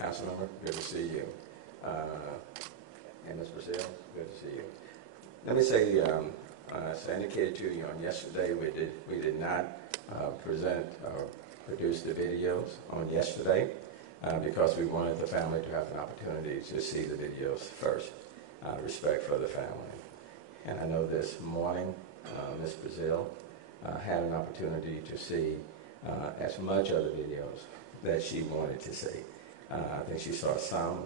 Councilmember, good to see you. And Ms. Braziel, good to see you. Let me say, as I indicated to you on yesterday, we did not present or produce the videos on yesterday because we wanted the family to have an opportunity to see the videos first, respect for the family. And I know this morning, Ms. Braziel had an opportunity to see as much of the videos that she wanted to see. I think she saw some,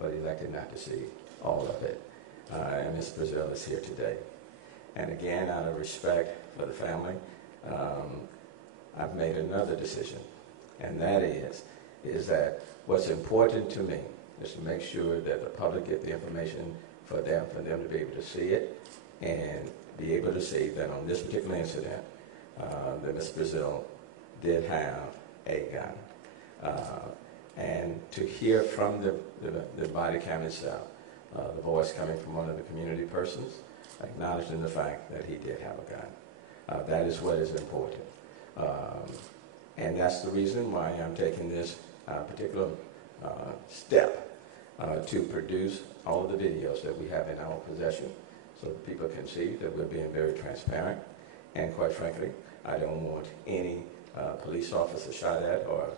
but elected not to see all of it. And Ms. Braziel is here today. And again, out of respect for the family, I've made another decision, and that is that what's important to me is to make sure that the public get the information for them to be able to see it and be able to see that on this particular incident, that Ms. Braziel did have a gun. And to hear from the body cam itself, the voice coming from one of the community persons, acknowledging the fact that he did have a gun. That is what is important. And that's the reason why I'm taking this particular step to produce all of the videos that we have in our possession so that people can see that we're being very transparent. And quite frankly, I don't want any police officer shot at or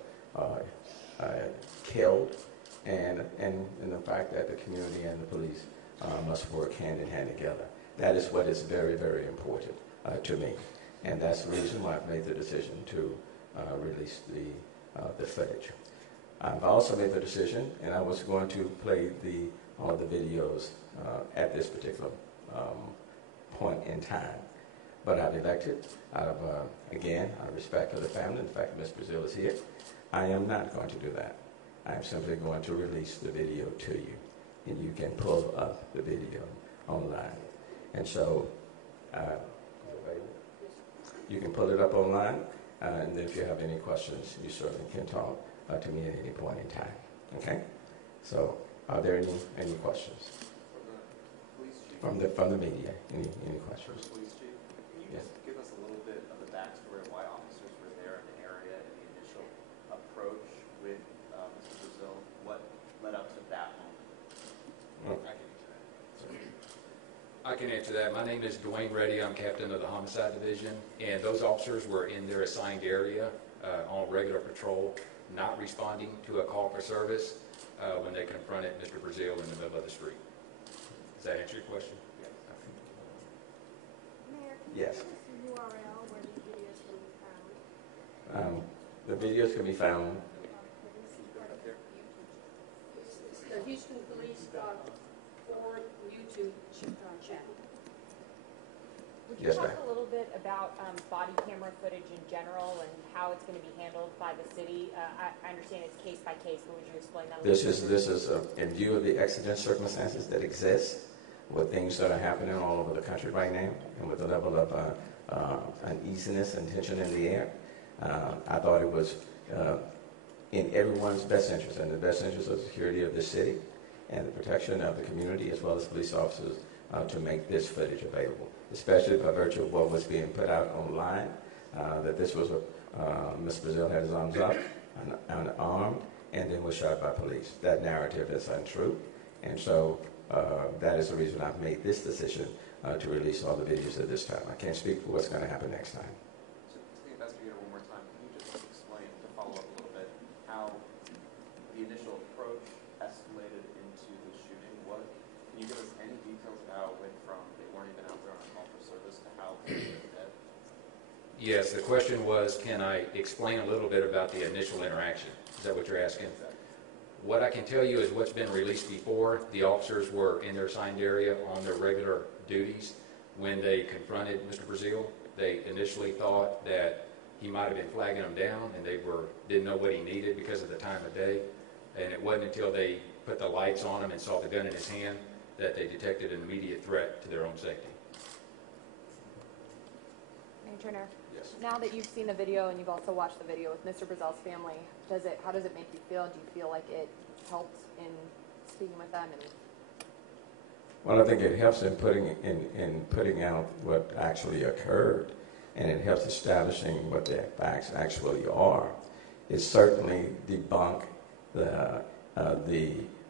killed, and the fact that the community and the police must work hand in hand together. That is what is very, very important to me. And that's the reason why I've made the decision to release the footage. I've also made the decision, and I was going to play all the videos at this particular point in time. But I've elected, out of respect for the family and the fact that Ms. Braziel is here, I am not going to do that. I'm simply going to release the video to you, and you can pull up the video online. And so, you can pull it up online, and if you have any questions, you certainly can talk to me at any point in time. Okay? So, are there any questions? From the media, any questions? Police Chief, can you just give us a little bit of the backstory of why officers were there in the area and the initial approach with Mr. Braziel? What led up to that moment? I can answer that. My name is Dwayne Reddy. I'm captain of the Homicide Division, and those officers were in their assigned area on regular patrol, not responding to a call for service when they confronted Mr. Braziel in the middle of the street. Does that answer your question? Mayor, can yes. you give us the URL where these videos can be found? The videos can be found. The Houston Police forward YouTube channel. Would you Yes, talk ma'am. a little bit about body camera footage in general and how it's going to be handled by the city? I understand it's case by case, but would you explain that a little bit? This is in view of the exigent circumstances that exist, with things that are happening all over the country right now, and with the level of uneasiness and tension in the air. I thought it was in everyone's best interest, and the best interest of the security of the city and the protection of the community as well as police officers to make this footage available, especially by virtue of what was being put out online, that this was Ms. Braziel had his arms up, unarmed, and then was shot by police. That narrative is untrue, and so that is the reason I've made this decision to release all the videos at this time. I can't speak for what's going to happen next time. So to the investigator one more time, can you just explain, to follow up a little bit, how the initial approach escalated into the shooting? Can you give us any details of how it went from they weren't even out there on a call for service to how they were dead? Yes, the question was, can I explain a little bit about the initial interaction? Is that what you're asking? Exactly. What I can tell you is what's been released before. The officers were in their assigned area on their regular duties when they confronted Mr. Braziel. They initially thought that he might have been flagging them down, and they didn't know what he needed because of the time of day. And it wasn't until they put the lights on him and saw the gun in his hand that they detected an immediate threat to their own safety. Mayor Turner, Yes. now that you've seen the video and you've also watched the video with Mr. Braziel's family, how does it make you feel? Do you feel like it helped in speaking with them? Well, I think it helps in putting out what actually occurred, and it helps establishing what the facts actually are. It certainly debunked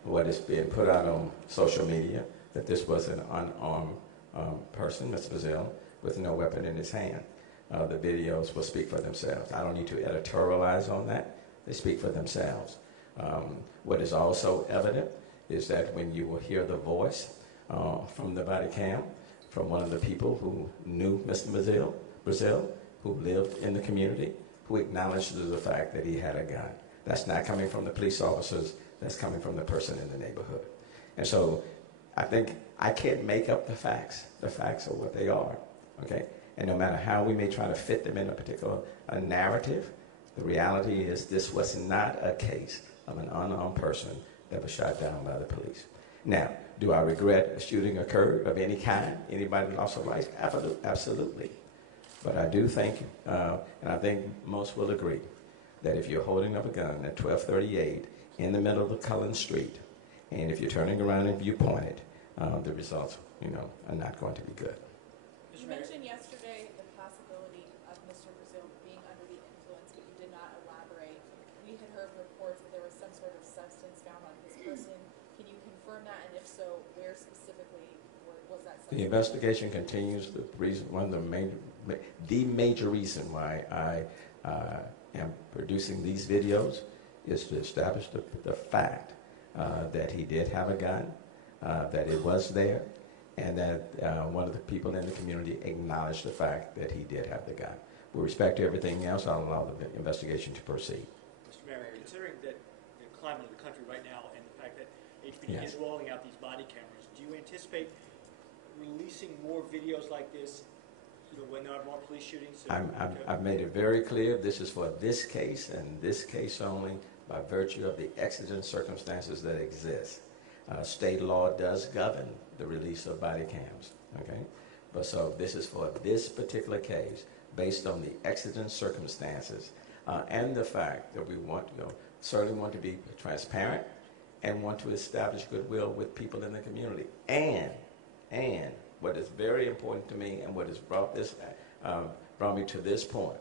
what is being put out on social media, that this was an unarmed person, Mr. Braziel, with no weapon in his hand. The videos will speak for themselves. I don't need to editorialize on that. They speak for themselves. What is also evident is that when you will hear the voice from the body cam, from one of the people who knew Mr. Braziel, who lived in the community, who acknowledged the fact that he had a gun. That's not coming from the police officers, that's coming from the person in the neighborhood. And so I think I can't make up the facts. The facts are what they are, okay? And no matter how we may try to fit them in a particular narrative, the reality is this was not a case of an unarmed person that was shot down by the police. Now, do I regret a shooting occurred of any kind? Anybody lost their life? Absolutely. But I do think, and I think most will agree, that if you're holding up a gun at 1238 in the middle of Cullen Street, and if you're turning around and you point it, the results, are not going to be good. You mentioned yesterday the possibility of Mr. Braziel being under the influence, but you did not elaborate. We had heard reports that there was some sort of substance found on his person. Can you confirm that, and if so, where specifically was that substance? The investigation continues. The major reason why I am producing these videos is to establish the fact that he did have a gun, that it was there, and that one of the people in the community acknowledged the fact that he did have the gun. With respect to everything else, I'll allow the investigation to proceed. Mr. Mayor, considering that the climate of the country right now and the fact that HPD is rolling out these body cameras, do you anticipate releasing more videos like this when there are more police shootings? I've made it very clear this is for this case and this case only by virtue of the exigent circumstances that exist. State law does govern the release of body cams, okay? But so this is for this particular case based on the exigent circumstances and the fact that we want, certainly want to be transparent and want to establish goodwill with people in the community. And what is very important to me and what has brought me to this point,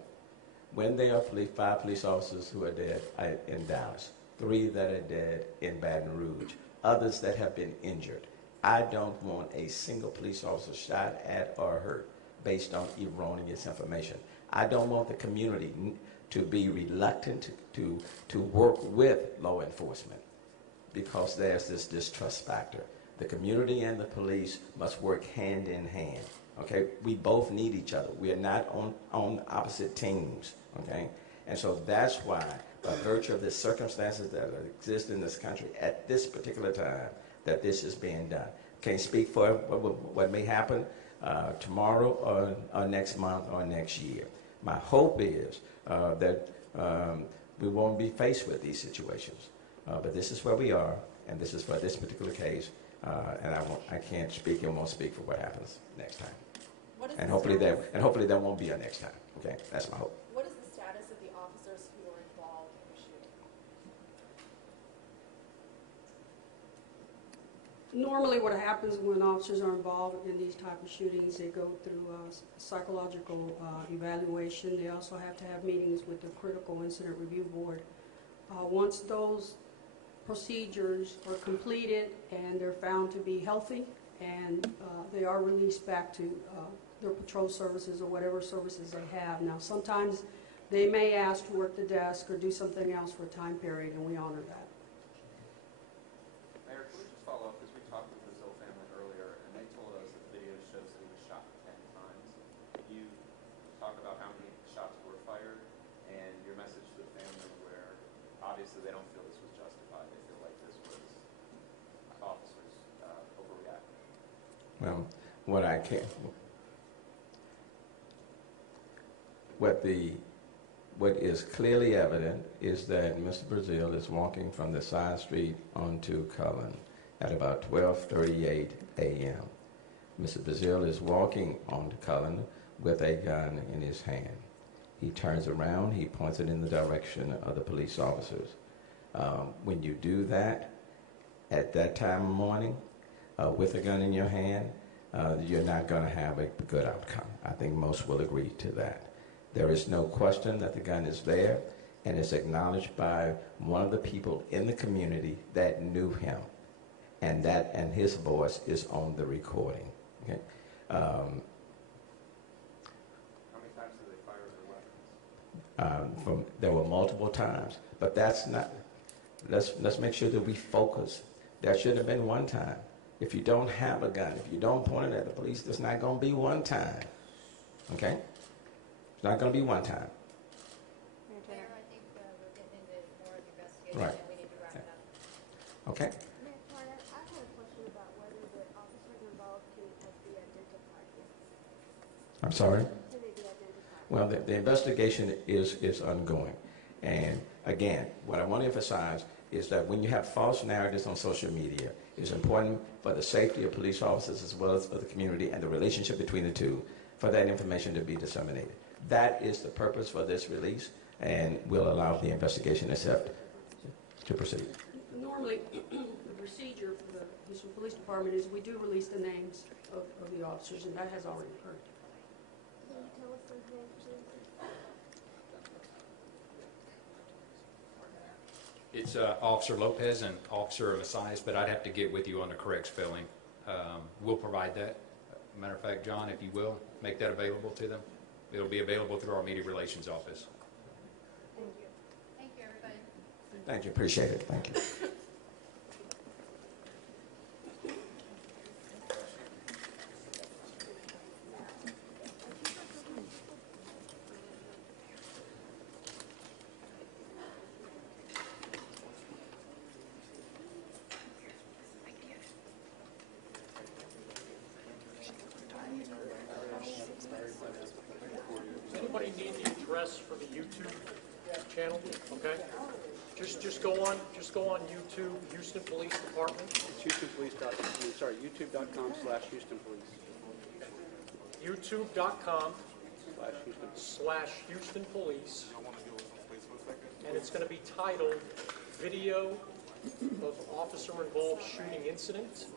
when there are 5 police officers who are dead in Dallas, 3 that are dead in Baton Rouge, others that have been injured, I don't want a single police officer shot at or hurt based on erroneous information. I don't want the community to be reluctant to work with law enforcement because there's this distrust factor. The community and the police must work hand in hand, okay? We both need each other. We are not on opposite teams, okay? And so that's why, by virtue of the circumstances that exist in this country at this particular time, that this is being done. Can't speak for what may happen tomorrow or next month or next year. My hope is that we won't be faced with these situations. But this is where we are, and this is for this particular case. And I can't speak and won't speak for what happens next time. And hopefully there won't be a next time. Okay, that's my hope. What is the status of the officers who were involved in the shooting? Normally what happens when officers are involved in these type of shootings, they go through psychological evaluation. They also have to have meetings with the Critical Incident Review Board. Once those procedures are completed and they're found to be healthy and they are released back to their patrol services or whatever services they have. Now sometimes they may ask to work the desk or do something else for a time period, and we honor that. Mayor, can we just follow up, because we talked with the Braziel family earlier and they told us that the video shows that he was shot 10 times. You talk about how many shots were fired and your message to the family where obviously they don't feel this was justified. They feel like this was officers overreacting. Well, what is clearly evident is that Mr. Braziel is walking from the side street onto Cullen at about 12:38 a.m. Mr. Braziel is walking onto Cullen with a gun in his hand. He turns around, he points it in the direction of the police officers. When you do that, at that time of morning, with a gun in your hand, you're not going to have a good outcome. I think most will agree to that. There is no question that the gun is there, and it's acknowledged by one of the people in the community that knew him, and his voice is on the recording. Okay. How many times did they fire their weapons? There were multiple times, but that's not. Let's make sure that we focus. There should have been one time. If you don't have a gun, if you don't point it at the police, there's not going to be one time. Okay? It's not going to be one time. Mayor, I think we're getting into more of the investigation, Right. and we need to wrap it up. Okay? Mayor Carter, I have a question about whether the officers involved can be identified. I'm sorry? Can they be identified? Well, the investigation is ongoing. And again, what I want to emphasize is that when you have false narratives on social media, it's important for the safety of police officers as well as for the community and the relationship between the two for that information to be disseminated. That is the purpose for this release, and will allow the investigation itself to proceed. Normally, the procedure for the Houston Police Department is we do release the names of the officers, and that has already occurred. Can you tell us those names, please? It's Officer Lopez and Officer Messias, but I'd have to get with you on the correct spelling. We'll provide that. Matter of fact, John, if you will, make that available to them. It'll be available through our media relations office. Thank you. Thank you, everybody. Thank you. Appreciate it. Thank you. Does anybody need the address for the YouTube channel? Okay, just go on YouTube, Houston Police Department. It's youtube.com/Houston Police. YouTube.com/Houston Police. And it's going to be titled Video of Officer Involved Shooting Incident.